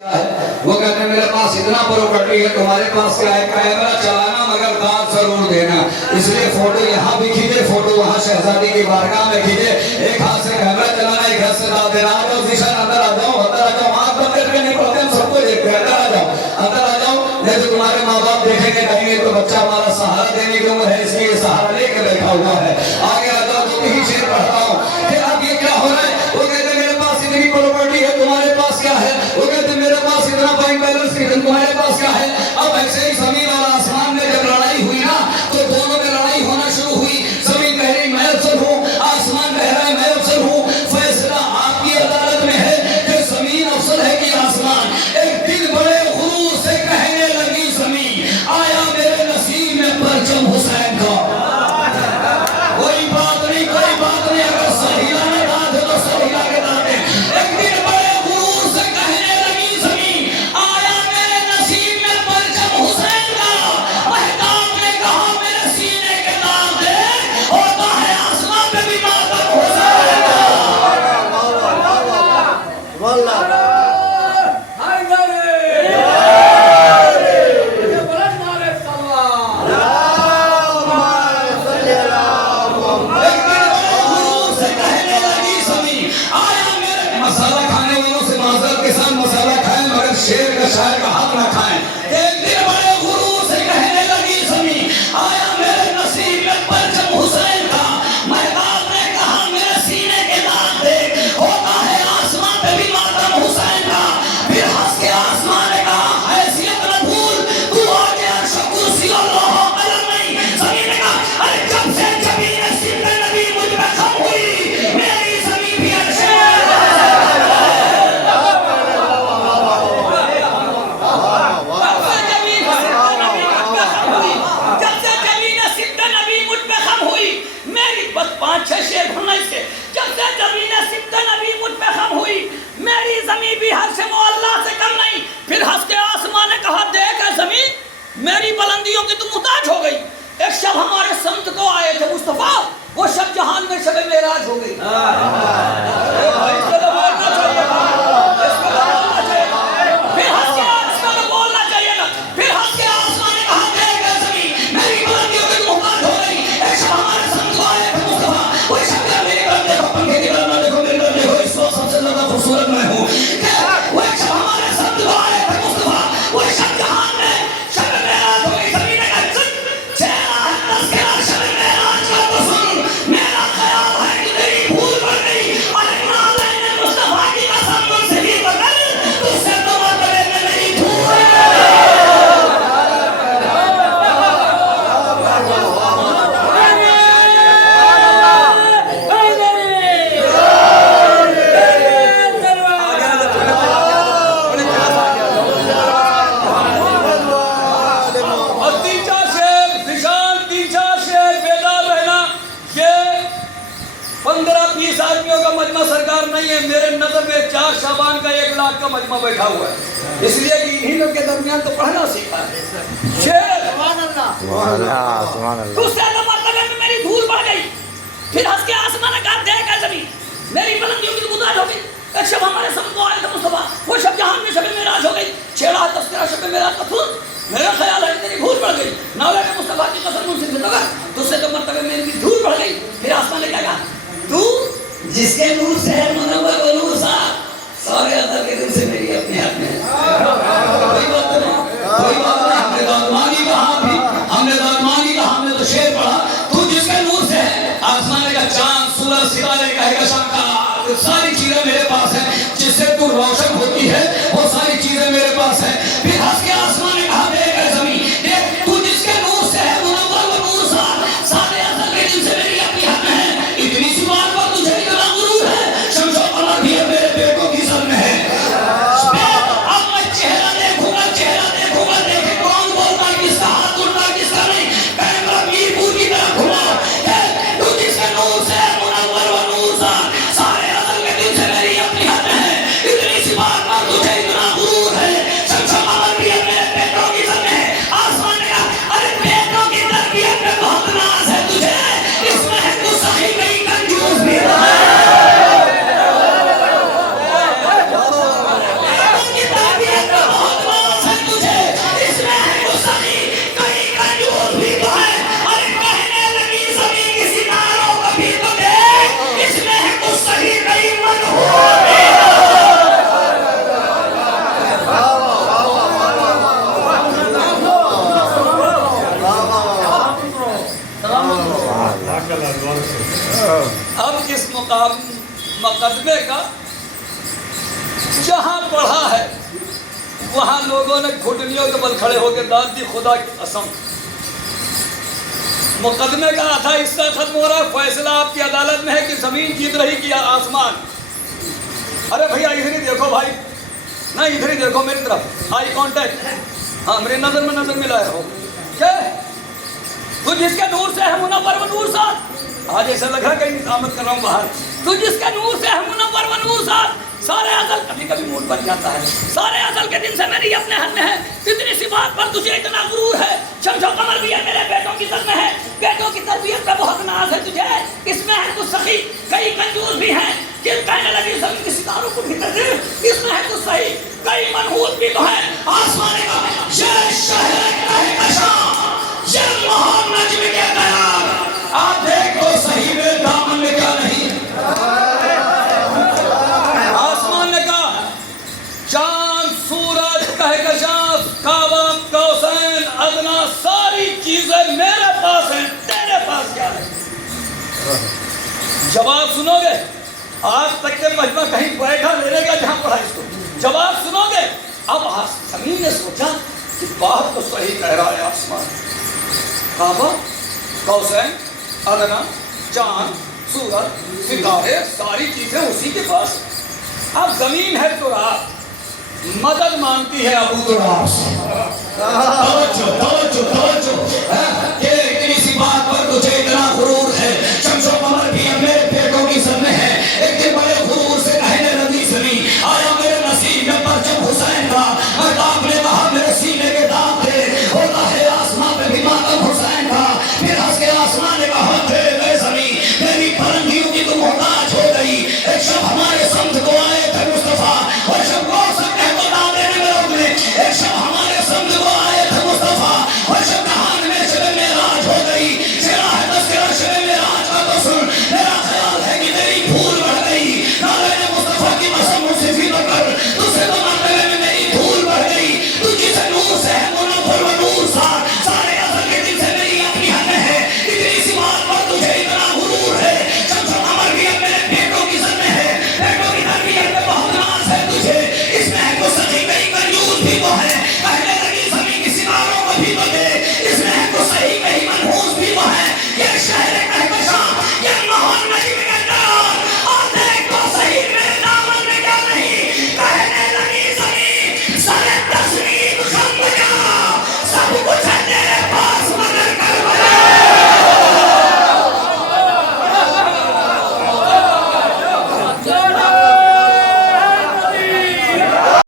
वो कहते मेरे पास इतना प्रॉपर्टी है, तुम्हारे पास क्या है? कैमरा चलाना मगर दांत जरूर देना। इसलिए फोटो यहाँ भी खींचे, फोटो वहाँ शहजादी की बारगाह में खींचे। एक हाथ से कैमरा चलाना, एक हाथ से दांत देना। आ जाओ जिशन, अंदर आ जाओ, अंदर आ जाओ। हाथ बंद करके नहीं पड़ते, हम सबको देखते हैं। अंदर आ जाओ, अंदर आ जाओ। नहीं तो तुम्हारे माँ बाप देखेंगे कहेंगे तो बच्चा हमारा सहारा देने की उम्र है, इसलिए सहारा लेकर बैठा हुआ है। आगे आ जाओ, तो यही शेर पढ़ता हूँ। अब ये क्या हो रहा है? वो कहते मेरे पास इतनी प्रॉपर्टी है, तुम्हारे पास क्या है? वो कहते मेरे पास इतना बैंक बैलेंस है, तुम्हारे पास क्या है? अब ऐसे ही जमीन और आसमान में जब लड़ाई हुई ना, तो दोनों में लड़ाई होना शुरू हुई। जमीन कह रही मैं अफसर हूँ, आसमान कह रहा है मैं अफसर हूँ। फैसला आपकी अदालत में है कि जमीन अफसर है कि आसमान। एक दिन बड़े गुरूर से कहने लगी जमीन, आया मेरे नसीब में परचम हुसैन का। कोई बात नहीं, कोई बात नहीं, अगर सहीला ने दांत है तो सहीला के दांत है। एक दिन बड़े गुरूर से कहने लगी जमीन, आया मेरे नसीब में परचम हुसैन का। महताब ने कहा मेरे सीने के दांत है, होता है आसमान में भी मातम हुसैन का। मसाला खाने वालों से माजरत के साथ मसाला खाएं, मगर शेर का शायर का हाथ ना खाएं। एक दिन बड़े गुरूर से कहने लगी जमीन, आया मेरे नसीब में परचम हुसैन का। महताब ने कहा मेरे सीने के दांत देख, होता है आसमान पे भी मातम हुसैन का। फिर हंस के आसमान ने कहा हैसियत न भूल, तू आगे अर्श कुर्सी और लौह कलम नहीं। जमीन ने कहा अरे जब से जमीन सिद्ध नबी मुझ पे खम हुई, मेरी जमीन भी अर्श पांच छह शेर भरना इसके। जब से जमीन सिद्ध नबी मुझ पे खम हुई, मेरी जमीन भी हर से मोहल्ला से कम नहीं। फिर हंस के आसमान ने कहा देख जमीन मेरी बुलंदियों की तू मुताज हो गई। एक शब हमारे संत को आए थे मुस्तफा, वो शब जहान में शब मेराज हो गई। फिर हंस के आसमान ने बोलना चाहिए ना। फिर हंस के आसमान ने कहा देख जमीन मेरी बुलंदियों की तू मुताज हो गई। एक शब हमारे संत को आए थे मुस्तफा, वो शब मेरी तरफ देखो, पंखे की तरफ ना देखो, मेरी तरफ देखो, इस वक्त सबसे ज्यादा खूबसूरत मैं हूँ। वो एक शब हमारे संत को आए थे मुस्तफा, वो शब जहान में शब मेराज हो गई। जमीन का चेहरा तस्करा शब मेराज का तो सुन, मेरा ख्याल है कि तेरी भूल बढ़ गई। और नाले ने मुस्तफा की कसम मुझसे भी बदल, तुझसे तो मरतबे में मेरी धूल है। मजमा सरकार नहीं है, मेरे नजर में 4 शाबान का 1 लाख का मजमा बैठा हुआ है, इसलिए कि इन्हीं लोग के दरमियान तो पढ़ना सीखा है। शेर दूसरे मरतबे में मेरी धूल बढ़ गई। फिर हंस के आसमान ने कहा देख जमीन मेरी बुलंदियों की मुताज हो गई। एक शब हमारे सब को आए थे मुस्तफा, वो शब जहान में शब मेराज हो गई। छेड़ा तस्करा शब मेराज का फूल, मेरा ख्याल है तेरी भूल बढ़ गई। नाले ने मुस्तफा की कसम मुझसे लगा, तुझसे तो मरतबे में मेरी धूल बढ़ गई। फिर आसमान ने क्या कहा तू जिसके नूर से है मुनव्वर व नूर सा, सारे अदर के दिल से मेरी अपने हाथ में। कोई बात नहीं, कोई बात नहीं। हमने दाद मांगी कहा भी, हमने दाद मांगी कहा, हमने तो शेर पढ़ा। तू जिसके नूर से है, आसमान का चांद सूरज सितारे कहेगा शाम का, सारी चीजें मेरे पास है। जिससे तू रोशन होती है वो सारी चीजें मेरे पास है। फिर हंस के आसमान ने कहा देख जमीन देख, तू जिसके नूर से है मुनव्वर व नूर सा, सारे अदर के दिल से मेरी अपनी हाथ में है। इतनी सी बात पर तुझे इतना गुरूर है, शम्सो कमर भी मेरे बेटों की सर में है। अब मैं चेहरा देखूंगा, चेहरा देखूंगा, देखे कौन बोलता है, किसका हाथ उठता है, किसका नहीं। कैमरा मीरपुर की तरफ घुमाओ, तू जिसके नूर से है मुनव्वर व नूर सा, सारे अदर के दिल से मेरी अपनी हाथ में है। इतनी सी बात पर तुझे इतना गुरूर है, शम्सो कमर भी मेरे मुकदमे का जहां पढ़ा है वहां लोगों ने घुटनियों के बल खड़े होकर दाद दी, खुदा की कसम। मुकदमे का आधा हिस्सा खत्म हो रहा है, फैसला आपकी अदालत में है कि जमीन जीत रही कि आसमान। अरे भैया इधर ही देखो भाई, ना इधर ही देखो मेरी तरफ, आई कांटेक्ट। हाँ मेरी नजर में नजर मिलाया हो क्या? तू जिसके नूर से है मुनव्वर व नूर साथ, आज ऐसा लग रहा है कहीं आमद कर रहा हूँ बाहर। तू जिसके नूर से है मुनव्वर व नूर साथ, सारे अजल कभी कभी मूड बन जाता है, सारे अजल के दिन से मेरी अपने हाथ में है। इतनी सी बात पर तुझे इतना गुरूर है, शमशो कमर भी है मेरे बेटों की सर में है, बेटों की तरबियत का बहुत नाज है तुझे। इसमें है कुछ सही, कई कंजूस भी हैं कि कहने लगी जमीन के सितारों को भीतर दे, इसमें है कुछ सही, कई मनहूस भी तो है आसमान का। ये शहर कहकशां, ये महान नज्म के कयाम, आप देखो सही मेरे दामन में क्या नहीं। आसमान ने कहा चांद सूरज कहकशां काबा कौसैन अदना सारी चीजें मेरे पास हैं, तेरे पास क्या है? जवाब सुनोगे? आज तक के मजमा कहीं बैठा लेने का जहां पढ़ा इसको, जवाब सुनोगे? अब जमीन ने सोचा कि बात तो सही कह रहा है आसमान, काबा कौसैन अदना चांद सूरज सितारे सारी चीजें उसी के पास। अब जमीन है तो रात मदद मांगती है अबू तवाब से। तवज्जो तवज्जो तवज्जो।